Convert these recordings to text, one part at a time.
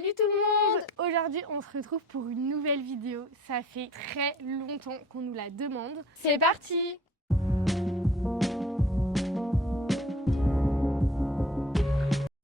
Salut tout le monde! Aujourd'hui on se retrouve pour une nouvelle vidéo. Ça fait très longtemps qu'on nous la demande. C'est parti!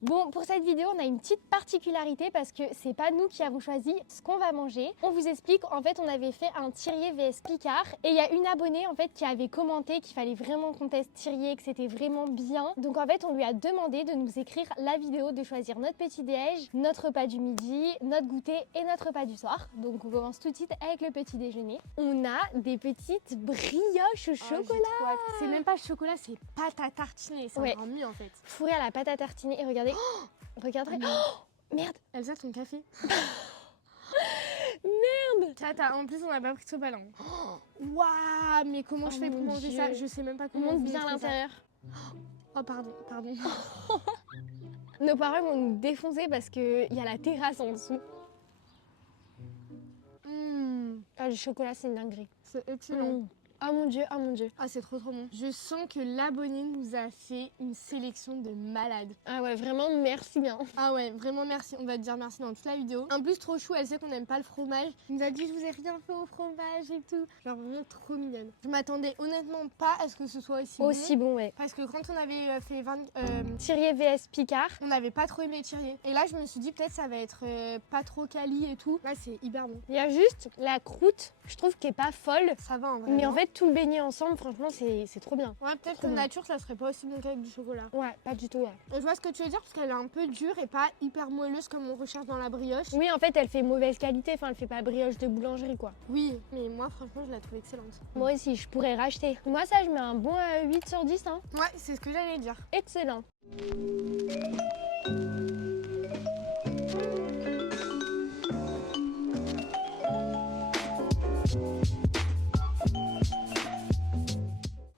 Bon, pour cette vidéo, on a une petite particularité parce que c'est pas nous qui avons choisi ce qu'on va manger. On vous explique, en fait, on avait fait un Thirier vs Picard et il y a une abonnée en fait qui avait commenté qu'il fallait vraiment qu'on teste Thirier, que c'était vraiment bien. Donc en fait, on lui a demandé de nous écrire la vidéo, de choisir notre petit déj, notre repas du midi, notre goûter et notre repas du soir. Donc on commence tout de suite avec le petit déjeuner. On a des petites brioches au chocolat. C'est même pas chocolat, c'est pâte à tartiner. C'est encore mieux en fait. Fourré à la pâte à tartiner et regardez. Regardez. Oh, merde. Elsa, ton café. Merde. Tata, en plus on n'a pas pris de sopalin. Waouh, mais comment je fais pour manger ça? Je sais même pas comment. Monte bien à l'intérieur. Oh pardon. Nos parents vont nous défoncer parce qu'il y a la terrasse en dessous. Ah, le chocolat, c'est une dinguerie. C'est excellent. Oh mon dieu, oh mon dieu. Ah, c'est trop bon. Je sens que l'abonné nous a fait une sélection de malades. Ah ouais, vraiment merci bien. Ah ouais, vraiment merci. On va te dire merci dans toute la vidéo. En plus, trop chou, elle sait qu'on n'aime pas le fromage. Elle nous a dit, je vous ai rien fait au fromage et tout. Genre vraiment trop mignonne. Je m'attendais honnêtement pas à ce que ce soit aussi bon. Ouais. Parce que quand on avait fait Thirier vs Picard, on n'avait pas trop aimé Thirier. Et là, je me suis dit, peut-être ça va être pas trop quali et tout. Là, c'est hyper bon. Il y a juste la croûte, je trouve qu'elle est pas folle. Ça va en vrai. Mais en fait, tout le beignet ensemble, franchement, c'est trop bien. Ouais, peut-être que nature, ça serait pas aussi bon qu'avec du chocolat. Ouais, pas du tout. Ouais. Je vois ce que tu veux dire parce qu'elle est un peu dure et pas hyper moelleuse comme on recherche dans la brioche. Oui, en fait, elle fait mauvaise qualité. Enfin, elle fait pas brioche de boulangerie, quoi. Oui, mais moi, franchement, je la trouve excellente. Moi aussi, je pourrais racheter. Moi, ça, je mets un bon 8 sur 10. Hein. Ouais, c'est ce que j'allais dire. Excellent.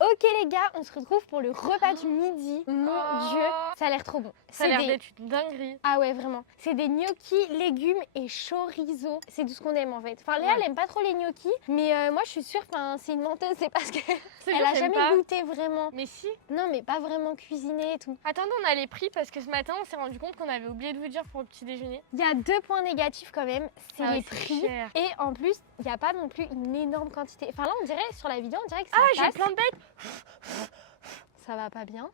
Ok les gars, on se retrouve pour le repas du midi. Mon dieu, ça a l'air trop bon. Ça a l'air d'être une dinguerie. Ah ouais, vraiment. C'est des gnocchis, légumes et chorizo. C'est tout ce qu'on aime en fait. Enfin, Léa, elle aime pas trop les gnocchis, mais moi je suis sûre, c'est une menteuse, c'est parce que elle a jamais goûté vraiment. Mais si. Non, mais pas vraiment cuisiné et tout. Attendez, on a les prix parce que ce matin on s'est rendu compte qu'on avait oublié de vous dire pour le petit déjeuner. Il y a 2 points négatifs quand même, c'est les prix. Cher. Et en plus, il n'y a pas non plus une énorme quantité. Enfin là, on dirait sur la vidéo, on dirait que ça Ah, passe. j'ai plein de bêtes. Ça va pas bien.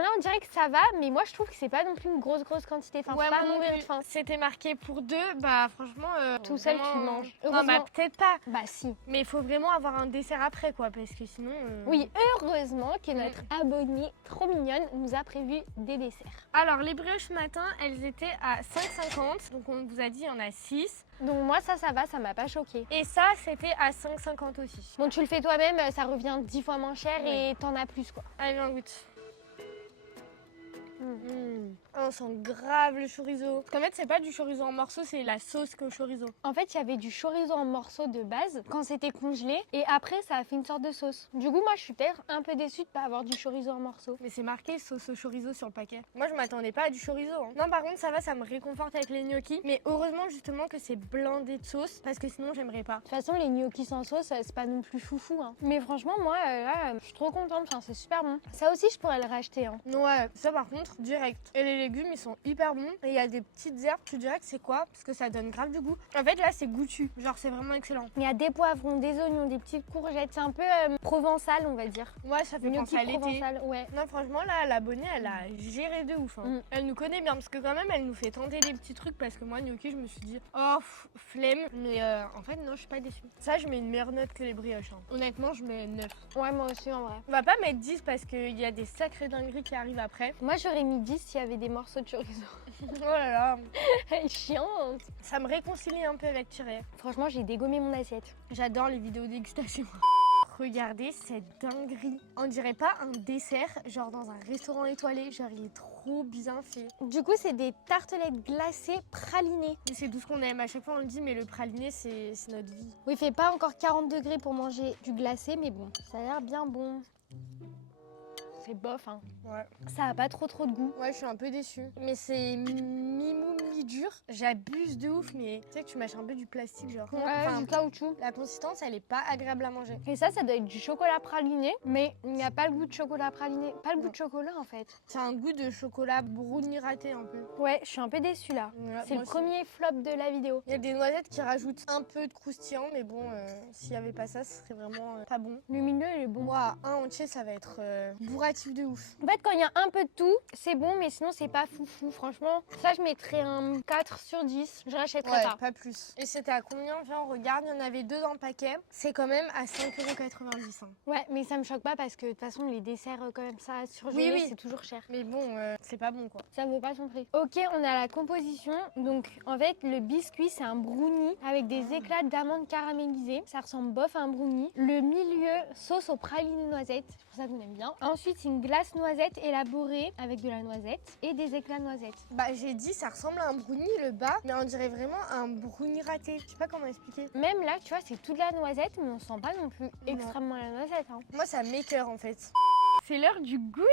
Là, on dirait que ça va, mais moi je trouve que c'est pas non plus une grosse quantité. Enfin, faut pas mourir de faim. C'était marqué pour 2, bah franchement. Tout seul, tu manges. Non, bah peut-être pas. Bah si. Mais il faut vraiment avoir un dessert après, quoi, parce que sinon. Oui, heureusement que notre abonnée trop mignonne nous a prévu des desserts. Alors, les brioches ce matin, elles étaient à 5,50. Donc, on vous a dit, il y en a 6. Donc, moi, ça va, ça m'a pas choqué. Et ça, c'était à 5,50 aussi. Bon, tu le fais toi-même, ça revient 10 fois moins cher et t'en as plus, quoi. Allez, on goûte. On sent grave le chorizo. Parce qu'en fait, c'est pas du chorizo en morceaux, c'est la sauce qu'au chorizo. En fait, il y avait du chorizo en morceaux de base quand c'était congelé et après, ça a fait une sorte de sauce. Du coup, moi, je suis peut-être un peu déçue de pas avoir du chorizo en morceaux. Mais c'est marqué sauce au chorizo sur le paquet. Moi, je m'attendais pas à du chorizo. Hein. Non, par contre, ça va, ça me réconforte avec les gnocchis. Mais heureusement, justement, que c'est blindé de sauce parce que sinon, j'aimerais pas. De toute façon, les gnocchis sans sauce, c'est pas non plus foufou. Hein. Mais franchement, moi, là, je suis trop contente. Enfin, c'est super bon. Ça aussi, je pourrais le racheter. Hein. Ouais, ça par contre, direct. Et les légumes, ils sont hyper bons. Et il y a des petites herbes, tu dirais que c'est quoi? Parce que ça donne grave du goût. En fait, là, c'est goûtu. Genre, c'est vraiment excellent. Il y a des poivrons, des oignons, des petites courgettes. C'est un peu provençal, on va dire. Ouais, ça fait penser à l'été. Ouais. Non, franchement, là, l'abonnée, elle a géré de ouf. Hein. Elle nous connaît bien parce que quand même, elle nous fait tenter des petits trucs parce que moi, gnocchi, je me suis dit, oh, flemme. Mais en fait, non, je suis pas déçue. Ça, je mais une meilleure note que les brioches. Hein. Honnêtement, je mets 9. Ouais, moi aussi, en vrai. On va pas mettre 10 parce qu'il y a des sacrées dingueries qui arrivent après. Moi, j'aurais mis 10 s'il y avait des morceaux de chorizo. Oh là là. Elle est chiante. Ça me réconcilie un peu avec Thirier. Franchement, j'ai dégommé mon assiette. J'adore les vidéos dégustation. Regardez cette dinguerie. On dirait pas un dessert, genre dans un restaurant étoilé. Genre, il est trop bien fait. Du coup, c'est des tartelettes glacées pralinées. C'est tout ce qu'on aime. À chaque fois, on le dit, mais le praliné, c'est notre vie. Oui, il fait pas encore 40 degrés pour manger du glacé, mais bon, ça a l'air bien bon. c'est bof. Hein. Ouais. Ça a pas trop de goût. Ouais, je suis un peu déçue. Mais c'est mi-mou, mi-dur. J'abuse de ouf, mais tu sais que tu mâches un peu du plastique, genre. Ouais, du caoutchouc. La consistance, elle est pas agréable à manger. Et ça doit être du chocolat praliné, mais il n'y a pas le goût de chocolat praliné. Pas le goût de chocolat en fait. C'est un goût de chocolat brownie raté un peu. Ouais, je suis un peu déçue là. Ouais, c'est le premier flop de la vidéo. Il y a des noisettes qui rajoutent un peu de croustillant, mais bon, s'il y avait pas ça, ce serait vraiment pas bon. Le milieu, il est bon. Moi, un entier, ça va être bourratif de ouf. En fait, quand il y a un peu de tout, c'est bon, mais sinon, c'est pas foufou. Franchement, ça, je mettrais un 4 sur 10. Je rachèterais pas plus. Et c'était à combien? Viens, on regarde, il y en avait 2 dans le paquet. C'est quand même à 5,90 €. Hein. Ouais, mais ça me choque pas parce que de toute façon, les desserts comme ça, surgelés, c'est toujours cher. Mais bon, c'est pas bon quoi. Ça vaut pas son prix. Ok, on a la composition. Donc, en fait, le biscuit, c'est un brownie avec des éclats d'amandes caramélisées. Ça ressemble bof à un brownie. Le milieu, sauce au praliné noisette. C'est pour ça qu'on aime bien. Ensuite, c'est une glace noisette élaborée avec de la noisette et des éclats de noisette. Bah, j'ai dit, ça ressemble à un brownie le bas, mais on dirait vraiment un brownie raté. Je sais pas comment expliquer. Même là, tu vois, c'est toute la noisette, mais on sent pas non plus extrêmement la noisette. Hein. Moi, ça m'écoeure en fait. C'est l'heure du goûter.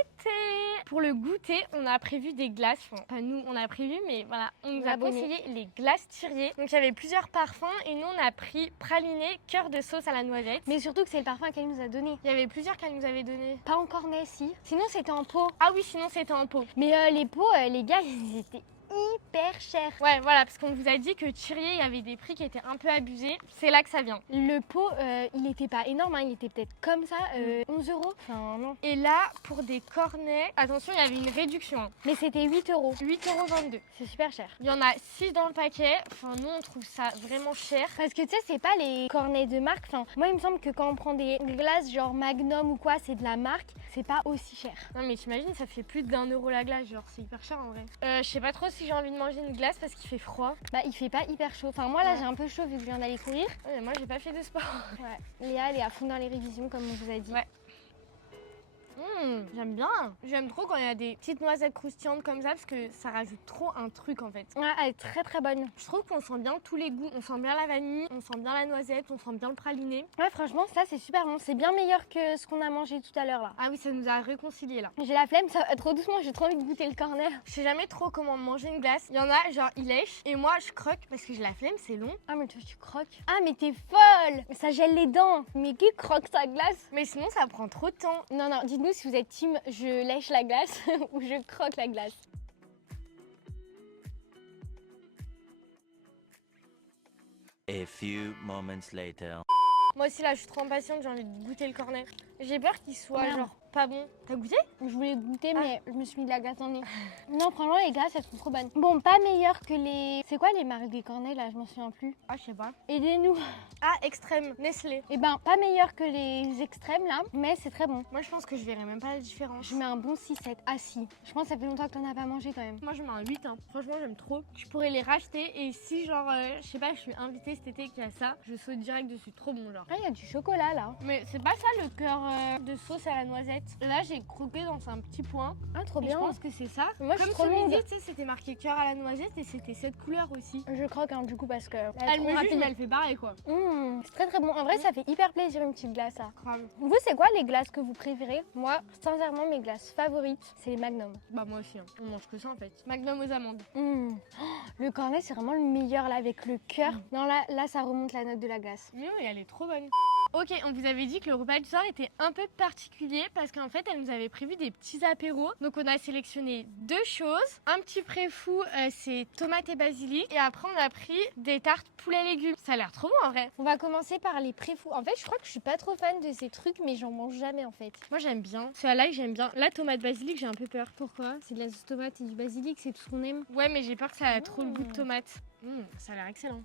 Pour le goûter, on a prévu des glaces. Enfin, pas nous, on a prévu, mais voilà, on nous a conseillé les glaces Thirier. Donc il y avait plusieurs parfums et nous on a pris praliné, cœur de sauce à la noisette. Mais surtout que c'est le parfum qu'elle nous a donné. Il y avait plusieurs qu'elle nous avait donné. Pas en cornet, si. Sinon c'était en pot. Ah oui, sinon c'était en pot. Mais les pots, les gars, ils étaient hyper cher. Ouais, voilà, parce qu'on vous a dit que Thirier, il y avait des prix qui étaient un peu abusés. C'est là que ça vient. Le pot, il était pas énorme, hein, il était peut-être comme ça, 11 €. Enfin, non. Et là, pour des cornets, attention, il y avait une réduction. Hein. Mais c'était 8 €. 8,22 €. C'est super cher. Il y en a 6 dans le paquet. Enfin, nous, on trouve ça vraiment cher. Parce que tu sais, c'est pas les cornets de marque. Enfin, moi, il me semble que quand on prend des glaces genre Magnum ou quoi, c'est de la marque, c'est pas aussi cher. Non, mais t'imagines, ça fait plus d'1 € la glace. Genre, c'est hyper cher en vrai. Je sais pas trop si j'ai envie de manger une glace parce qu'il fait froid. Bah, il fait pas hyper chaud. Enfin, moi, là, j'ai un peu chaud vu que je viens d'aller courir. Ouais, moi, j'ai pas fait de sport. Ouais. Léa, elle est à fond dans les révisions, comme on vous a dit. Ouais. J'aime bien. J'aime trop quand il y a des petites noisettes croustillantes comme ça parce que ça rajoute trop un truc en fait. Ouais, elle est très très bonne. Je trouve qu'on sent bien tous les goûts. On sent bien la vanille, on sent bien la noisette, on sent bien le praliné. Ouais, franchement, ça c'est super bon. C'est bien meilleur que ce qu'on a mangé tout à l'heure là. Ah oui, ça nous a réconciliés là. J'ai la flemme, ça va trop doucement, j'ai trop envie de goûter le cornet. Je sais jamais trop comment manger une glace. Il y en a, genre, ils lèchent et moi je croque parce que j'ai la flemme, c'est long. Ah, mais toi tu croques. Ah, mais t'es folle. Ça gèle les dents. Mais qui croque sa glace? Mais sinon, ça prend trop de temps. Non, non, dites-nous si vous êtes team je lèche la glace ou je croque la glace. A few moments later. Moi aussi là, je suis trop impatiente, j'ai envie de goûter le cornet. J'ai peur qu'il soit genre pas bon. T'as goûté? Je voulais goûter, mais je me suis mis de la glace dans le nez. Non, franchement, les glaces, elles sont trop bonnes. Bon, pas meilleures que les... C'est quoi les marques des cornets, là? Je m'en souviens plus. Ah, je sais pas. Aidez-nous. Ah, extrême, Nestlé. Eh ben, pas meilleures que les extrêmes, là, mais c'est très bon. Moi, je pense que je verrai même pas la différence. Je mets un bon 6-7. Ah si. Je pense que ça fait longtemps que t'en as pas mangé, quand même. Moi, je mets un 8. Hein. Franchement, j'aime trop. Je pourrais les racheter et si, genre, je sais pas, je suis invitée cet été qu'il y a ça, je saute direct dessus. Trop bon, genre. Ah, il y a du chocolat, là. Mais c'est pas ça le cœur de sauce à la noisette. Là, j'ai croqué dans un petit point. Ah, trop Et bien. je pense que c'est ça. Moi, je comme suis trop ce midi, longue. tu sais, c'était marqué cœur à la noisette et c'était cette couleur aussi. Je croque, hein, du coup, parce que... Elle me juge, mais elle fait pareil, quoi. C'est très très bon. En vrai, ça fait hyper plaisir une petite glace, ça. Grave. Vous, c'est quoi les glaces que vous préférez? Moi, sincèrement, mes glaces favorites, c'est les Magnum. Bah, moi aussi. Hein. On mange que ça, en fait. Magnum aux amandes. Oh, le cornet, c'est vraiment le meilleur, là, avec le cœur. Non, là, ça remonte la note de la glace. Mais oui, elle est trop bonne. Ok, on vous avait dit que le repas du soir était un peu particulier parce qu'en fait, elle nous avait prévu des petits apéros. Donc, on a sélectionné 2 choses. Un petit pré-fou, c'est tomate et basilic. Et après, on a pris des tartes poulet légumes. Ça a l'air trop bon en vrai. On va commencer par les pré-fous. En fait, je crois que je suis pas trop fan de ces trucs, mais j'en mange jamais en fait. Moi, j'aime bien. C'est à l'ail, j'aime bien. La tomate basilic, j'ai un peu peur. Pourquoi? C'est de la sauce tomate et du basilic, c'est tout ce qu'on aime. Ouais, mais j'ai peur que ça a trop le goût de tomate. Ça a l'air excellent.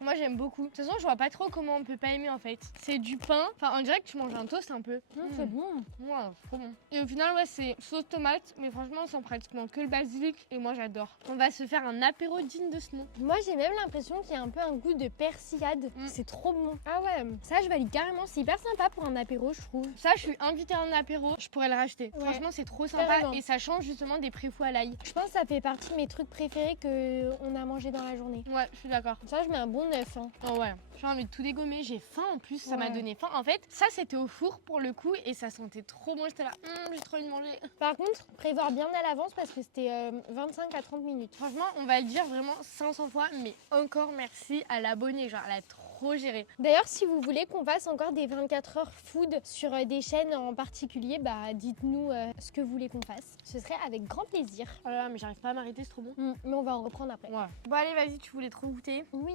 Moi j'aime beaucoup. De toute façon je vois pas trop comment on peut pas aimer en fait. C'est du pain, enfin on dirait que tu manges un toast un peu. C'est bon. Ouais, trop bon. Et au final ouais c'est sauce tomate, mais franchement on sent pratiquement que le basilic et moi j'adore. On va se faire un apéro digne de ce nom. Moi j'ai même l'impression qu'il y a un peu un goût de persillade. C'est trop bon. Ah ouais, ça je valide carrément. C'est hyper sympa pour un apéro je trouve. Ça je suis invitée à un apéro, je pourrais le racheter. Ouais. Franchement c'est trop sympa et ça change justement des pré-fous à l'ail. Je pense que ça fait partie de mes trucs préférés qu'on a mangé dans la journée. Ouais, je suis d'accord. Ça Moi, je mets un bon 9. Hein. Oh ouais, j'ai envie de tout dégommer, j'ai faim en plus, ça m'a donné faim. En fait, ça c'était au four pour le coup et ça sentait trop bon, j'étais là, j'ai trop envie de manger. Par contre, prévoir bien à l'avance parce que c'était 25 à 30 minutes. Franchement, on va le dire vraiment 500 fois, mais encore merci à l'abonné, genre elle a trop géré. D'ailleurs, si vous voulez qu'on fasse encore des 24 heures food sur des chaînes en particulier, bah dites-nous ce que vous voulez qu'on fasse. Ce serait avec grand plaisir. Oh là là, mais j'arrive pas à m'arrêter, c'est trop bon. Mais on va en reprendre après. Ouais. Bon allez, vas-y, tu voulais trop goûter? Oui,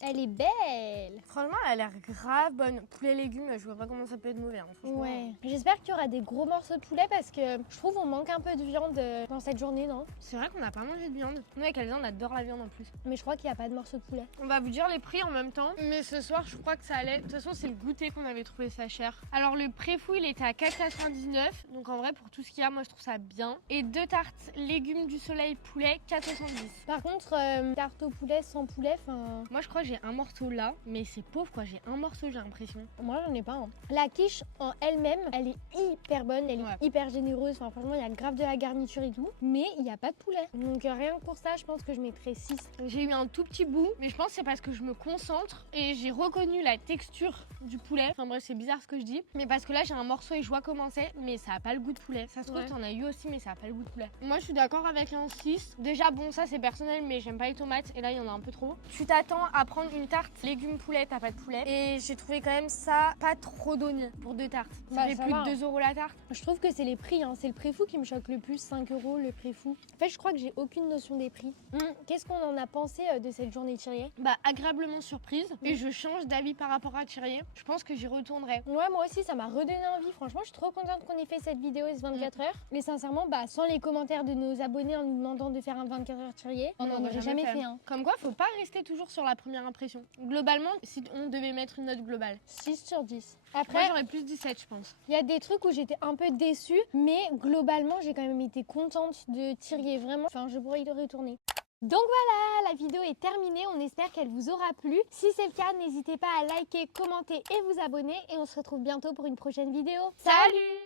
elle est belle. Franchement, elle a l'air grave bonne. Poulet légumes, je vois pas comment ça peut être mauvais. Hein, ouais. J'espère qu'il y aura des gros morceaux de poulet parce que je trouve qu'on manque un peu de viande dans cette journée, non? C'est vrai qu'on n'a pas mangé de viande. Nous, avec Elsa, on adore la viande en plus. Mais je crois qu'il n'y a pas de morceaux de poulet. On va vous dire les prix en même temps. Mais ce soir, je crois que ça allait. De toute façon, c'est le goûter qu'on avait trouvé ça cher. Alors, le pré-fou, il était à 4,99. Donc, en vrai, pour tout ce qu'il y a, moi, je trouve ça bien. Et 2 tartes légumes du soleil poulet, 4,70. Par contre, tarte au poulet sans poulet, enfin. Moi, je crois que j'ai un morceau là. Mais c'est pauvre, quoi. J'ai un morceau, j'ai l'impression. Moi, j'en ai pas un. La quiche en elle-même, elle est hyper bonne. Elle est hyper généreuse. Enfin, franchement, il y a grave de la garniture et tout. Mais il n'y a pas de poulet. Donc, rien que pour ça, je pense que je mettrais 6. J'ai eu un tout petit bout. Mais je pense que c'est parce que je me concentre. Et j'ai reconnu la texture du poulet. Enfin, bref, c'est bizarre ce que je dis. Mais parce que là, j'ai un morceau et je vois comment c'est. Mais ça a pas le goût de poulet. Ça se trouve, t'en as eu aussi, mais ça a pas le goût de poulet. Moi, je suis d'accord avec un 6. Déjà, bon, ça, c'est personnel, mais j'aime pas les tomates. Et là, il y en a un peu trop. Tu t'attends à prendre une tarte légumes poulet, t'as pas de poulet. Et j'ai trouvé quand même ça pas trop donné pour 2 tartes. Ça fait plus de 2 € la tarte. Je trouve que c'est les prix, hein. C'est le prix fou qui me choque le plus. 5 € le prix fou. En fait, je crois que j'ai aucune notion des prix. Qu'est-ce qu'on en a pensé de cette journée Thirier? Bah, agréablement surprise. Et je change d'avis par rapport à Thirier. Je pense que j'y retournerai. Ouais, moi aussi, ça m'a redonné envie. Franchement, je suis trop contente qu'on ait fait cette vidéo et ce 24 heures. Mais sincèrement, bah, sans les commentaires de nos abonnés en nous demandant de faire un 24 heures Thirier, on n'en aurait jamais fait un. Comme quoi, faut pas rester toujours sur la première impression. Globalement, si on devait mettre une note globale, 6 sur 10. Après, moi, j'aurais plus 17, je pense. Il y a des trucs où j'étais un peu déçue, mais globalement, j'ai quand même été contente de Thirier, vraiment. Enfin, je pourrais y retourner. Donc voilà, la vidéo est terminée, on espère qu'elle vous aura plu. Si c'est le cas, n'hésitez pas à liker, commenter et vous abonner. Et on se retrouve bientôt pour une prochaine vidéo. Salut!